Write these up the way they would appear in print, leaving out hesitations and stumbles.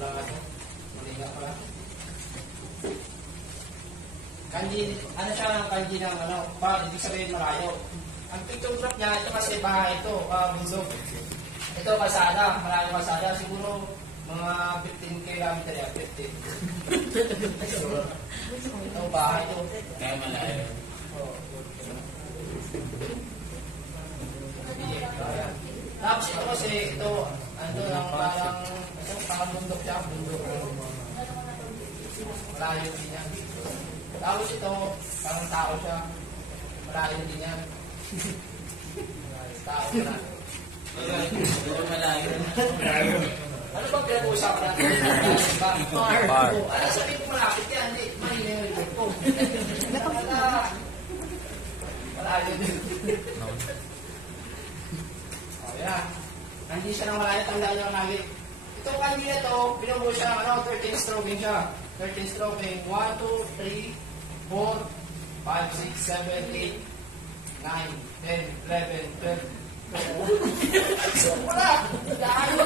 Wala ka ito. Malinga pala. Kanji, ano siya ng kanji ng ano, pa, ibig sabihin malayo. Ang pictograph niya, ito kasi bahay ito, bundok. Ito kalsada, maraming kalsada, siguro mga 15 kilometer yan, 15. Ito bahay ito. Kaya malayo. Tapos ito kasi, ito, ando lang parang bundok siya, bundok. Malayo din yan. Tapos ito, parang tao siya, malayo din yan. Tao na. Malayo. Ano bang pinag-uusapan natin? Bar. Ano sabihin ko malapit yan? Hindi, mahina yung report ko. Malayo din. O yan. Hindi siya nang malayo, tandaan nyo ang nagit. Itong kanji na ito, binubuo siya ng 13 stroking siya. 13 stroking. 1, 2, 3, 4, 5, 6, 7, 8, 9, 10, 11, 12. So, wala! Dahil!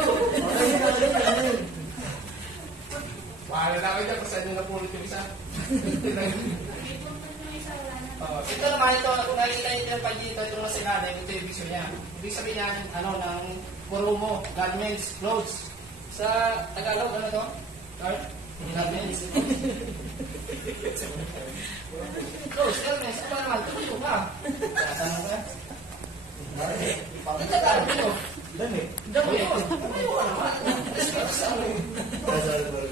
Wala na kayo dyan kung saan nyo napulot yung isa. Ito naman ito, kung nakikita nyo yung pag dito, ito na sila, ito yung vision niya. Ibig sabihin yan, ano, ng kurumo, garments, clothes. Sa Tagalog, ano to? Garments. Clothes, garments. Ano naman? Tuloy ka. Tatanong ka? Ang Tagalog ito. Damit. Damit yun. Ano ka naman?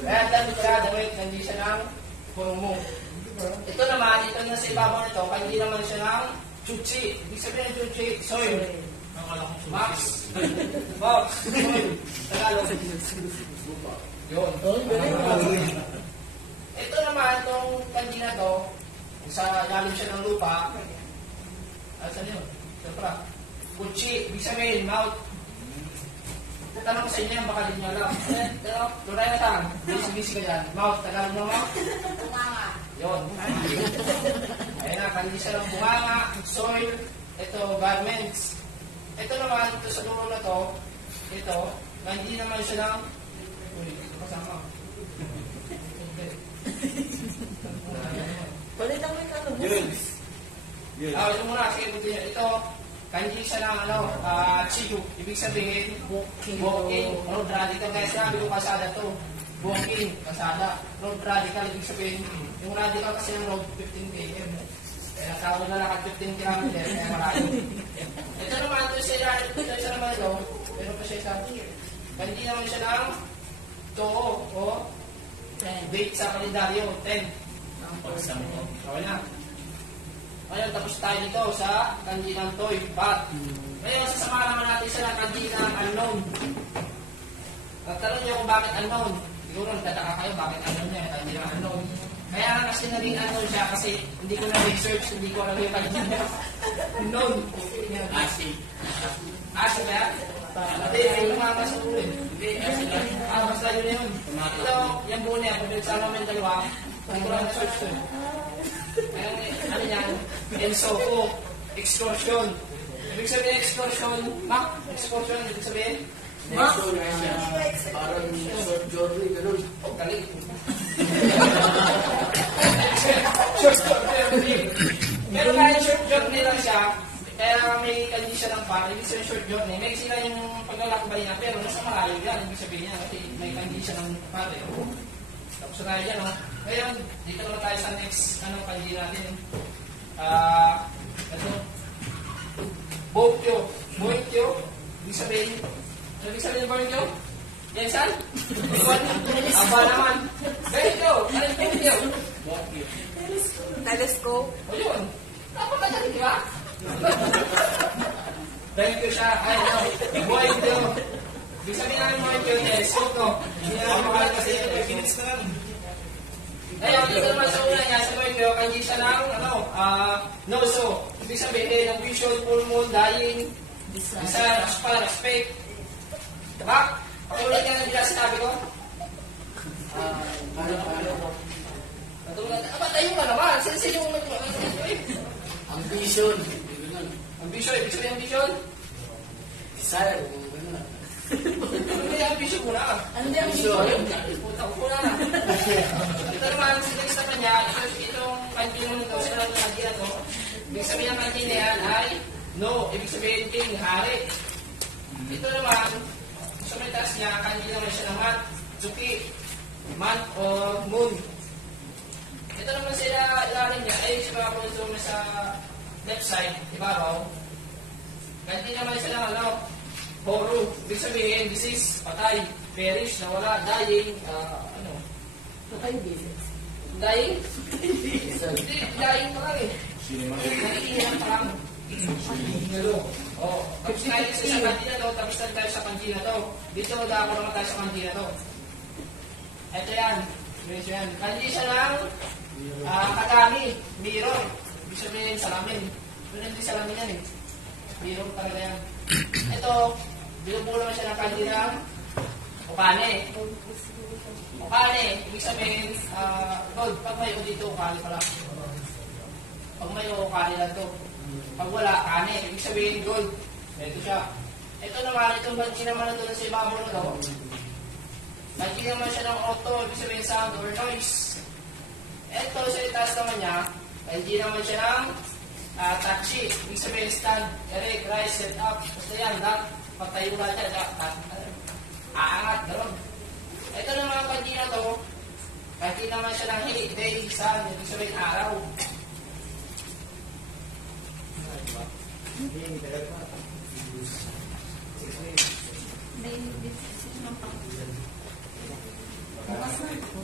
Kaya damit ka, damit, hindi siya ng kurumo. Ito naman, ito na sa ibabaw nito, kaya hindi naman siya ng chuchi. Ibig sabihin ng chuchi, soil. Max. Box. Soil. Tagalog. Yun. Ito naman, itong kanji na to, sa lalim siya ng lupa. Saan yun? Siyempre. Kuchi. Ibig sabihin, mouth. Tanong ko sa inyo yan, baka din nyo alam. Luray na tanong. Busy-busy ka dyan. Mouth. Tagalog na mouth? Bunganga. Yun. Ayan na, kanji siya ng bunganga, soil, ito, garments. Ito naman, ito sa dulo na to, ito, kanji naman siya ng, kasama. Palitan mo yung ano mo. Yun. Ito muna, sige, buti niya. Ito, kanji siya ng, chiyu. Ibig sabihin, walking, road radical. Kaya sinabi ko kasada to. Walking, kasada. Road radical, ibig sabihin, yung radical kasi ng road 15 km. Kaya tawag na lakad 15 km, kaya marami. Ito naman, ito siya naman ito. Pero pa siya isa. Kanji naman siya ng toho o date sa kalendaryo, 10. Okay na. Ngayon, tapos tayo dito sa kanji ng toy, bat. Ngayon, sasama naman natin siya ng kanji ng unknown. Nagtanong niyo kung bakit unknown. Siguro nagtataka kayo bakit unknown niya, kanji ng unknown. Kaya kasi naging unknown siya kasi hindi ko na-research, hindi ko alam yung kanji niya. Unknown. Asi. Asi ba yan? Hindi, may lumama sa ulo. Hindi, asi lang. Basta yun na yun. Ito, yung buo niya, kung nagsama mo yung dalawa, hindi ko lang na-search to. Ano yan? Ensoko. Excursion. Ibig sabihin excursion. Mak? Excursion. Ibig sabihin? Mak? Parang short journey, gano'n. Oh, galing. Short journey. Pero kahit short journey lang siya, kaya may kanji siya ng par, ibig sabihin short journey. May sila yung paglalakbay niya, pero nasa malayo yan. Ibig sabihin niya, kasi may kanji siya ng par. Tapos na tayo dyan, no? Ngayon, dito naman tayo sa next kanji natin. Ito. Bokyo. Bokyo. Ibig sabihin, ano ibig sabihin ng bokyo? Yan saan? Aba naman. Bokyo. Ano yung bokyo? Bokyo. Telescope. O yun. Napakagaling, di ba? Bokyo siya. Ay, no. Bokyo. Ibig sabihin namin bokyo, telescope, no? Hindi namin makakal kasi yun. Phoenix na lang. Ngayon, dito naman sa una niya, sa bokyo, kanji siya ng, noso. Ibig sabihin, ang vision, full moon, dying, desire, aspal, respect. Diba? Pakulit ka na bila sinabi ko? Tayo ka naman. Sino yung Ambition. ambition? Ibig sabihin ambition? Desire. May ambisyon muna. Ano yung Puta ko na. Ito naman, next naman niya, itong kanji naman ito, sila ng kanji na ito. Ibig sabihin ng kanji na yan ay no. Ibig sabihin king, hari. Ito naman, sa may taas niya, kanji naman siya ng mat, tsuki, month or moon. Ito naman sila, ilalim niya, ay siya po ito sa left side, ibabaw. Kanji naman siya ng ano, Horu, ibig sabihin, this is patay, perish, nawala, dying, ano? Dying? Hindi, dying pa lang eh. Naiiyan pa lang. Oh, tapos tayo sa kanji na to, tapos tayo sa kanji na to. Dito, dako naman tayo sa kanji na to. Ito yan. Ito yan. Kanji siya ng kagami, mirror. Ibig sabihin, salamin. Pero hindi salamin yan eh. Mirror talaga yan. Ito, binubuo naman siya ng kanji ng ukane. Ukane, ibig sabihin, gold. Pag may o dito, ukane pala. Pag may o, ukane lang to. Pag wala, kane. Ibig sabihin, gold. Ito siya. Ito naman, itong kanji naman na doon sa ibabaw na to. Kanji naman siya ng auto, ibig sabihin sound or noise. Ito sa itaas naman niya, kanji naman siya ng tachi, ibig sabihin stand, erect, rise, set up. Basta yan, patayo na dyan, aangat, gano'n. Ito naman ang kanji na to, kanji naman siya ng heat, day, sun, ibig sabihin araw.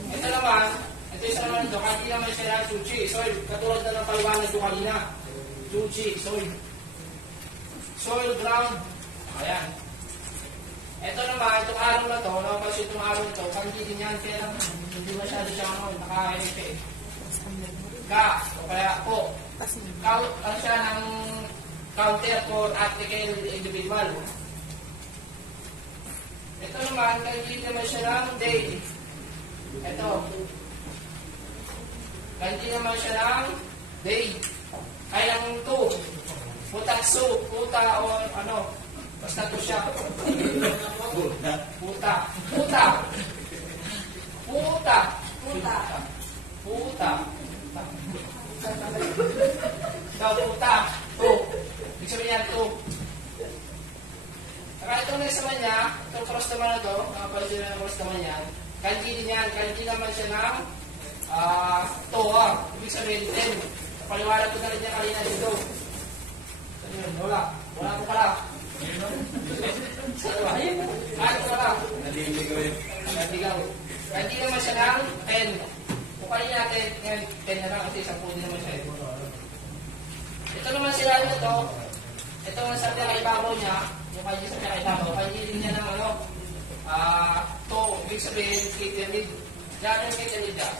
Ito naman, ito isa naman ito, kanji naman siya ng chuchi, soil, katulad na ng paliwanag ko kanina. Chuchi, soil. Soil, ground. Ayan. Ito naman, itong araw na to, kasi itong araw na to, kanji din yan, kaya hindi masyado siya nakahinip eh. Ka, o kaya po. Count, siya ng counter for article individual. Ito naman, kanji naman siya ng day. Ito. Kanji naman siya ng day. Ay ang to. Putatsu, puta o ano. Basta to siya. Puta. Puta. Puta. Puta. Puta. Ikaw, puta. To. Ibig sabihin yan, to. Saka itong next naman niya, itong cross naman na to, nakapalit na cross naman yan. Kanji din yan. Kanji naman siya ng toa. Ibig sabihin, 10. Paliwanag ko na rin niya kanina dito. Saan yun? Wala. Wala ko pala. Saan ba? Ito pala. Naligaw. Kanji naman siya ng 10. Kung kanina natin, 10 na lang kasi 10 din naman siya. Ito naman sila na to. Ito naman sa pinakaibabaw niya. Yung kanji sa pinakaibabaw. Kanji din niya ng ano. To. Ibig sabihin, kitinid. Diyan yung kitinid niya.